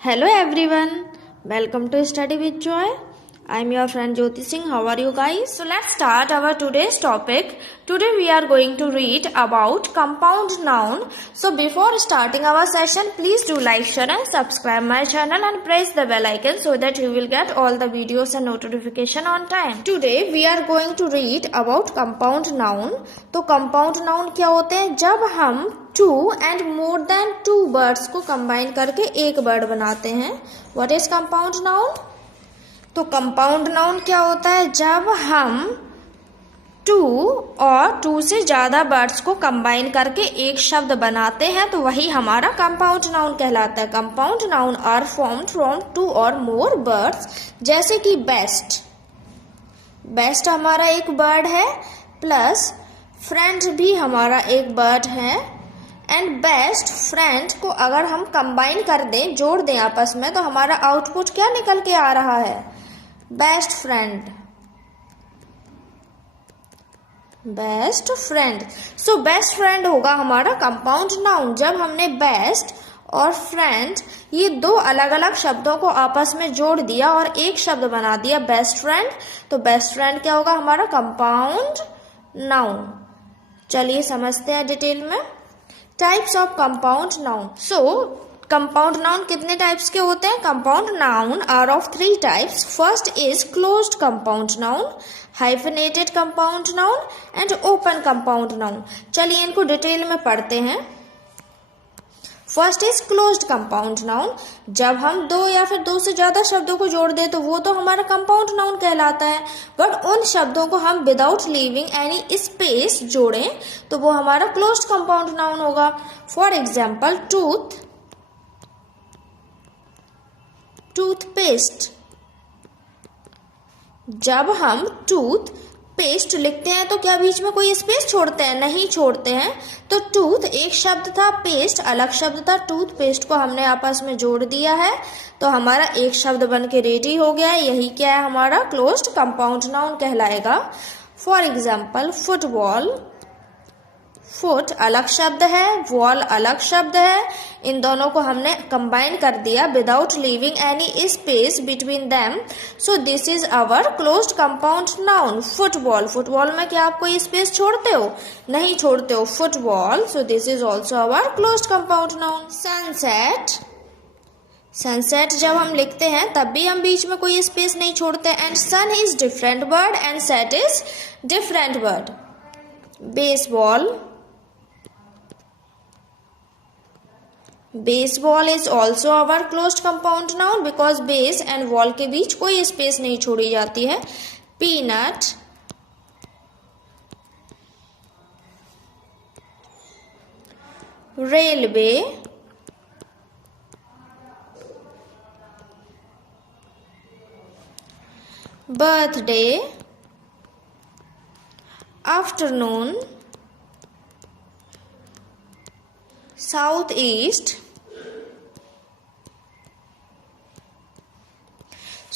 Hello everyone, welcome to Study with Joy. I am your friend Jyoti Singh. How are you guys? So let's start our today's topic. Today we are going to read about compound noun. So before starting our session, please do like, share and subscribe my channel and press the bell icon so that you will get all the videos and notification on time. Today we are going to read about compound noun. तो compound noun क्या होते हैं? जब हम two and more than two words को combine करके एक word बनाते हैं. What is compound noun? तो कंपाउंड नाउन क्या होता है? जब हम टू और टू से ज्यादा वर्ड्स को कंबाइन करके एक शब्द बनाते हैं तो वही हमारा कंपाउंड नाउन कहलाता है. Compound noun are formed from two और मोर वर्ड्स. जैसे कि बेस्ट. बेस्ट हमारा एक वर्ड है, प्लस फ्रेंड भी हमारा एक वर्ड है. एंड बेस्ट फ्रेंड को अगर हम कंबाइन कर दें, जोड़ दें आपस में, तो हमारा आउटपुट क्या निकल के आ रहा है? Best friend. Best friend. So best friend होगा हमारा कंपाउंड नाउन. जब हमने बेस्ट और फ्रेंड ये दो अलग अलग शब्दों को आपस में जोड़ दिया और एक शब्द बना दिया बेस्ट फ्रेंड, तो बेस्ट फ्रेंड क्या होगा? हमारा कंपाउंड नाउन. चलिए समझते हैं डिटेल में. Types of compound noun. So compound noun कितने टाइप्स के होते हैं? Compound noun are of three types. First is closed compound noun, hyphenated compound noun and open compound noun. चलिए इनको डिटेल में पढ़ते हैं. First is closed compound noun. जब हम दो या फिर दो से ज्यादा शब्दों को जोड़ दें तो वो तो हमारा कंपाउंड नाउन कहलाता है. बट उन शब्दों को हम विदाउट लीविंग एनी स्पेस जोड़ें तो वो हमारा क्लोज्ड कंपाउंड नाउन होगा. For example tooth, toothpaste. जब हम टूथ पेस्ट लिखते हैं तो क्या बीच में कोई स्पेस छोड़ते हैं? नहीं छोड़ते हैं. तो टूथ एक शब्द था, पेस्ट अलग शब्द था. टूथपेस्ट को हमने आपस में जोड़ दिया है तो हमारा एक शब्द बन के रेडी हो गया है. यही क्या है? हमारा क्लोज्ड कंपाउंड नाउन कहलाएगा. For example football. फुट अलग शब्द है, वॉल अलग शब्द है. इन दोनों को हमने कंबाइन कर दिया without leaving any space between them. So this is our closed compound noun. Football. Football में क्या आप कोई स्पेस छोड़ते हो? नहीं छोड़ते हो. Football. So this is also our closed compound noun. Sunset. Sunset जब हम लिखते हैं तब भी हम बीच में कोई स्पेस नहीं छोड़ते. And sun is different word and set is different word. Baseball. Baseball is also our closed compound noun because base and wall के बीच कोई स्पेस नहीं छोड़ी जाती है. Peanut. Railway. Birthday. Afternoon. South east.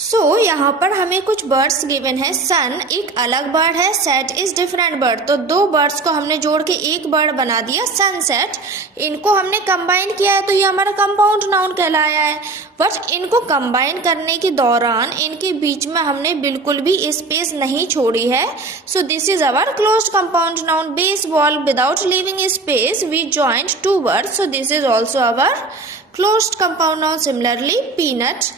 So यहाँ पर हमें कुछ वर्ड्स गिवन है. सन एक अलग वर्ड है, सेट इज डिफरेंट वर्ड. तो दो वर्ड्स को हमने जोड़ के एक वर्ड बना दिया सनसेट. इनको हमने कंबाइन किया है तो ये हमारा कंपाउंड नाउन कहलाया है. बट इनको कंबाइन करने के दौरान इनके बीच में हमने बिल्कुल भी स्पेस नहीं छोड़ी है. So this is our closed compound noun. Baseball without leaving space we joint two words. So this is also our closed compound noun. Similarly peanut,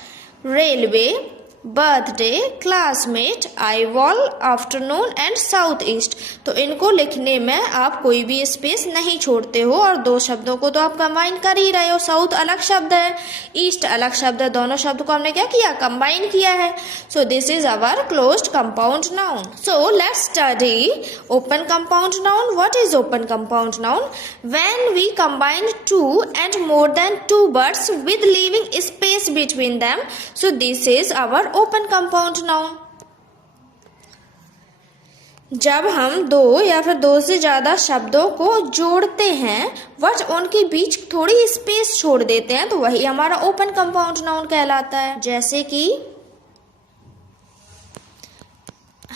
railway, birthday, classmate, eye wall, afternoon and south east. तो इनको लिखने में आप कोई भी space नहीं छोड़ते हो और दो शब्दों को तो आप कंबाइन कर ही रहे हो. साउथ अलग शब्द है, ईस्ट अलग शब्द है. दोनों शब्द को हमने क्या किया? कंबाइन किया है. So this is our closed compound noun. So let's study open compound noun. What is open compound noun? When we combine two and more than two words with leaving space between them. So this is our open compound noun. जब हम दो या फिर दो से ज्यादा शब्दों को जोड़ते हैं बट उनके बीच थोड़ी स्पेस छोड़ देते हैं तो वही हमारा ओपन कंपाउंड नाउन कहलाता है. जैसे कि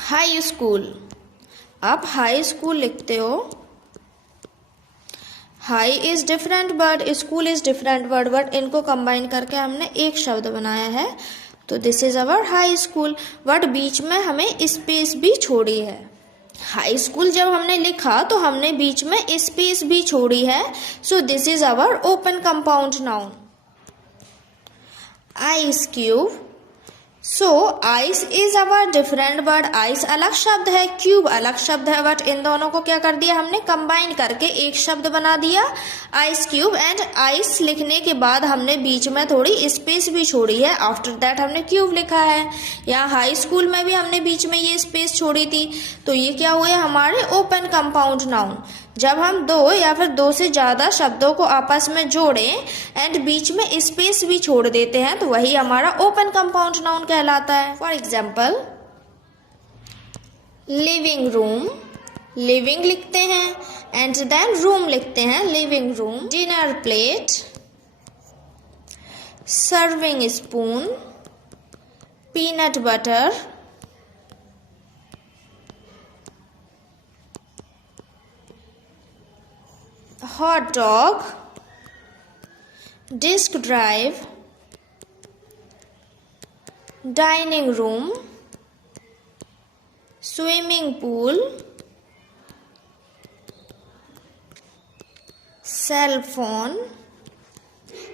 हाई स्कूल. आप हाई स्कूल लिखते हो, high is different word, school is different word, but इनको कंबाइन करके हमने एक शब्द बनाया है, तो this is our high school. But बीच में हमें स्पेस भी छोड़ी है। हाई स्कूल जब हमने लिखा तो हमने बीच में स्पेस भी छोड़ी है, so this is our open compound noun. Ice cube, so ice is our different word, ice अलग शब्द है, क्यूब अलग शब्द है, बट इन दोनों को क्या कर दिया हमने कंबाइन करके एक शब्द बना दिया आइस क्यूब। एंड आइस लिखने के बाद हमने बीच में थोड़ी स्पेस भी छोड़ी है, आफ्टर दैट हमने क्यूब लिखा है। यहाँ हाई स्कूल में भी हमने बीच में ये स्पेस छोड़ी थी, तो ये क्या हुए हमारे ओपन कंपाउंड नाउन। जब हम दो या फिर दो से ज्यादा शब्दों को आपस में जोड़ें एंड बीच में स्पेस भी छोड़ देते हैं तो वही हमारा ओपन कंपाउंड नाउन कहलाता है। For example living room, living लिखते हैं एंड देन रूम लिखते हैं, living room. Dinner plate, serving spoon, peanut butter, hot dog, disk drive, dining room, swimming pool, cell phone.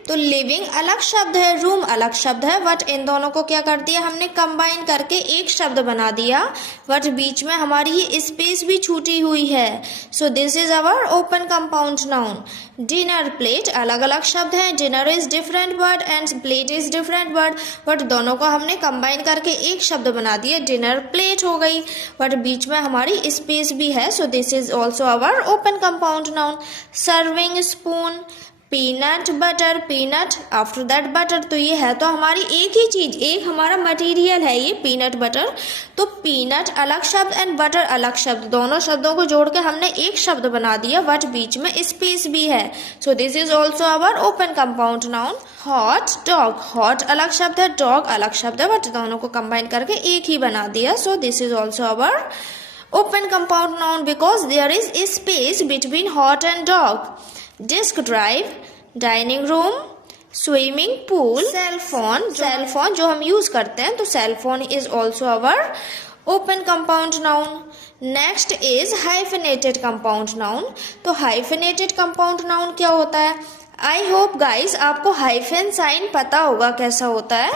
तो लिविंग अलग शब्द है, रूम अलग शब्द है, बट इन दोनों को क्या कर दिया हमने कंबाइन करके एक शब्द बना दिया, बट बीच में हमारी ये स्पेस भी छूटी हुई है, so this is our open compound noun. Dinner plate अलग अलग शब्द है, dinner is different word end plate is different word, but दोनों को हमने कंबाइन करके एक शब्द बना दिया, डिनर प्लेट हो गई, बट बीच में हमारी स्पेस भी है, so this is also our open compound noun. Serving spoon, peanut butter, peanut after that butter, तो ये है तो हमारी एक ही चीज, एक हमारा मटेरियल है ये पीनट बटर। तो पीनट अलग शब्द एंड बटर अलग शब्द, दोनों शब्दों को जोड़ के हमने एक शब्द बना दिया, बट बीच में स्पेस भी है, so this is also our open compound noun. Hot dog, hot अलग शब्द है, डॉग अलग शब्द है, बट दोनों को कंबाइन करके एक ही बना दिया, सो this is also our open compound noun because there is a space between hot and dog. Disk drive, dining room, swimming pool, cell phone जो हम यूज करते हैं, तो cell phone is also our open compound noun. Next is hyphenated compound noun. तो hyphenated compound noun क्या होता है? I hope guys आपको हाइफेन साइन पता होगा कैसा होता है।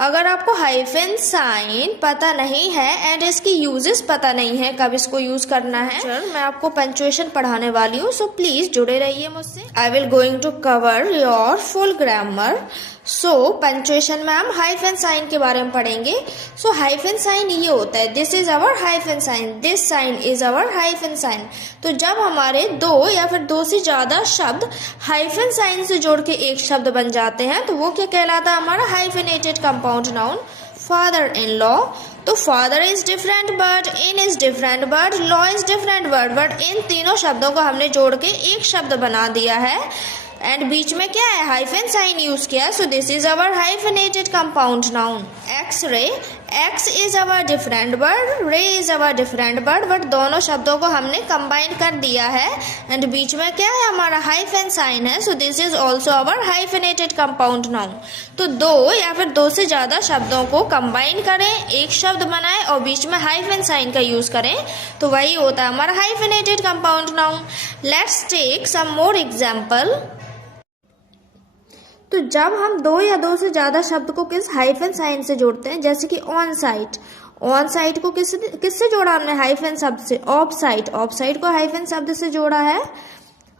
अगर आपको हाइफेन साइन पता नहीं है एंड इसकी यूजेस पता नहीं है कब इसको यूज करना है, मैं आपको पंक्चुएशन पढ़ाने वाली हूँ, सो प्लीज जुड़े रहिए मुझसे। I will going to cover your full grammar. So punctuation में हम हाइफेन साइन के बारे में पढ़ेंगे। सो हाइफेन साइन ये होता है, this is our hyphen sign, this sign is our hyphen sign. तो जब हमारे दो या फिर दो से ज्यादा शब्द हाइफेन साइन से जोड़ के एक शब्द बन जाते हैं तो वो क्या कहलाता है? हमारा hyphenated compound noun. Father in law, तो father is different word, in is different word, law is different word, but इन तीनों शब्दों को हमने जोड़ के एक शब्द बना दिया है एंड बीच में क्या है? हाइफेन साइन यूज किया, so this is our hyphenated compound noun. X ray, X is our different word, ray is our different word, but दोनों शब्दों को हमने कंबाइन कर दिया है एंड बीच में क्या है? हमारा हाइफेन साइन है, so this is also our hyphenated compound noun. तो दो या फिर दो से ज्यादा शब्दों को कंबाइन करें, एक शब्द बनाएं और बीच में हाइफेन साइन का यूज करें तो वही होता है हमारा hyphenated compound noun. Let's take some more example. तो जब हम दो या दो से ज्यादा शब्द को किस हाइफन साइन से जोड़ते हैं, जैसे कि ऑन साइट, ऑन साइट को किससे जोड़ा हमने? हाइफन शब्द से। ऑफ साइट, ऑफ साइट को हाइफन शब्द से जोड़ा है।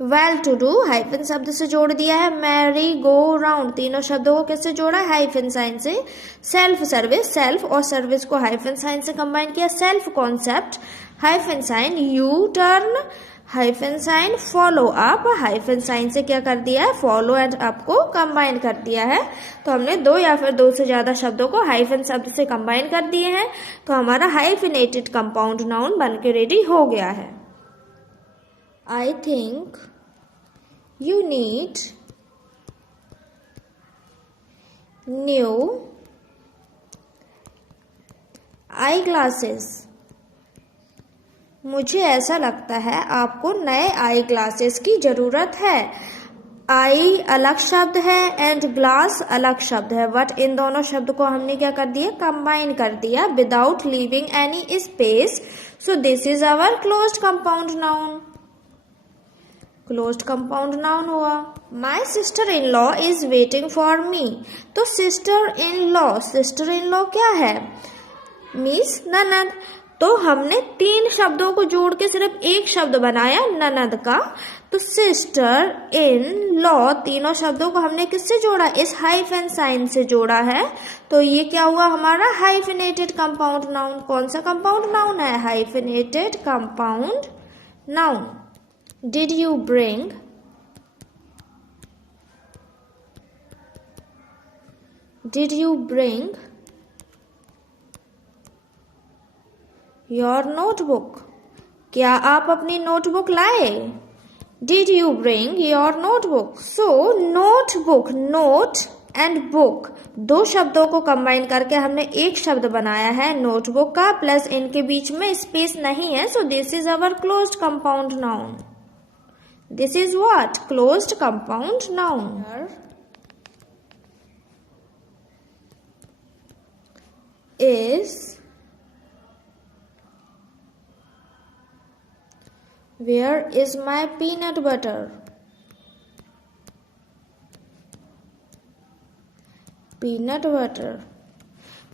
वेल टू डू हाइफन शब्द से जोड़ दिया है। मैरी गो राउंड, तीनों शब्दों को किससे जोड़ा है? हाइफन साइन से। सेल्फ सर्विस, सेल्फ और सर्विस को हाइफन साइन से कंबाइन किया। Self concept, hyphen sign. U turn, hyphen sign. Follow up, hyphen sign से क्या कर दिया है? फॉलो एंड अप को कंबाइन कर दिया है। तो हमने दो या फिर दो से ज्यादा शब्दों को हाइफन शब्द से कंबाइन कर दिए हैं, तो हमारा हाइफिनेटेड कंपाउंड नाउन बन के रेडी हो गया है। I think you need new eye glasses. मुझे ऐसा लगता है आपको नए आई ग्लासेस की जरूरत है। आई अलग शब्द है एंड ग्लास अलग शब्द है, बट इन दोनों शब्द को हमने क्या कर दिया, कंबाइन कर दिया without leaving any space. So this is our closed compound noun. Closed compound noun हुआ। My sister in law is waiting for me. तो सिस्टर इन लॉ क्या है, मीन्स ननद। तो हमने तीन शब्दों को जोड़ के सिर्फ एक शब्द बनाया ननद का। तो सिस्टर इन लॉ तीनों शब्दों को हमने किससे जोड़ा, इस हाइफन साइन से जोड़ा है। तो ये क्या हुआ हमारा हाइफिनेटेड कंपाउंड नाउन। कौन सा कंपाउंड नाउन है, hyphenated compound noun. Did you bring your notebook? क्या आप अपनी नोटबुक लाए? Did you bring your notebook? So notebook, note and book दो शब्दों को कंबाइन करके हमने एक शब्द बनाया है नोटबुक का, प्लस इनके बीच में स्पेस नहीं है। So this is our closed compound noun. This is what? Closed compound noun. Is where is my peanut butter? Peanut butter.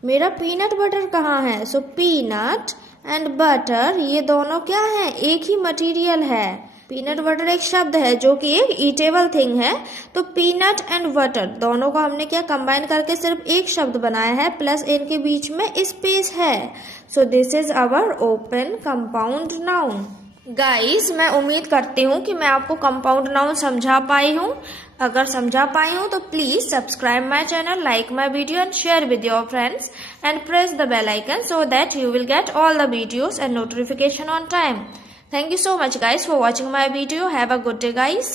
मेरा पीनट बटर कहाँ है? सो पीनट एंड बटर ये दोनों क्या है, एक ही मटेरियल है। पीनट बटर एक शब्द है जो कि एक ईटेबल थिंग है। तो पीनट एंड बटर दोनों को हमने क्या कंबाइन करके सिर्फ एक शब्द बनाया है, प्लस इनके बीच में स्पेस है। So this is our open compound noun. Guys, मैं उम्मीद करती हूँ कि मैं आपको कंपाउंड नाउन समझा पाई हूँ। अगर समझा पाई हूँ तो please subscribe my channel, like my video and share with your friends and press the bell icon so that you will get all the videos and notification on time. Thank you so much guys for watching my video. Have a good day guys.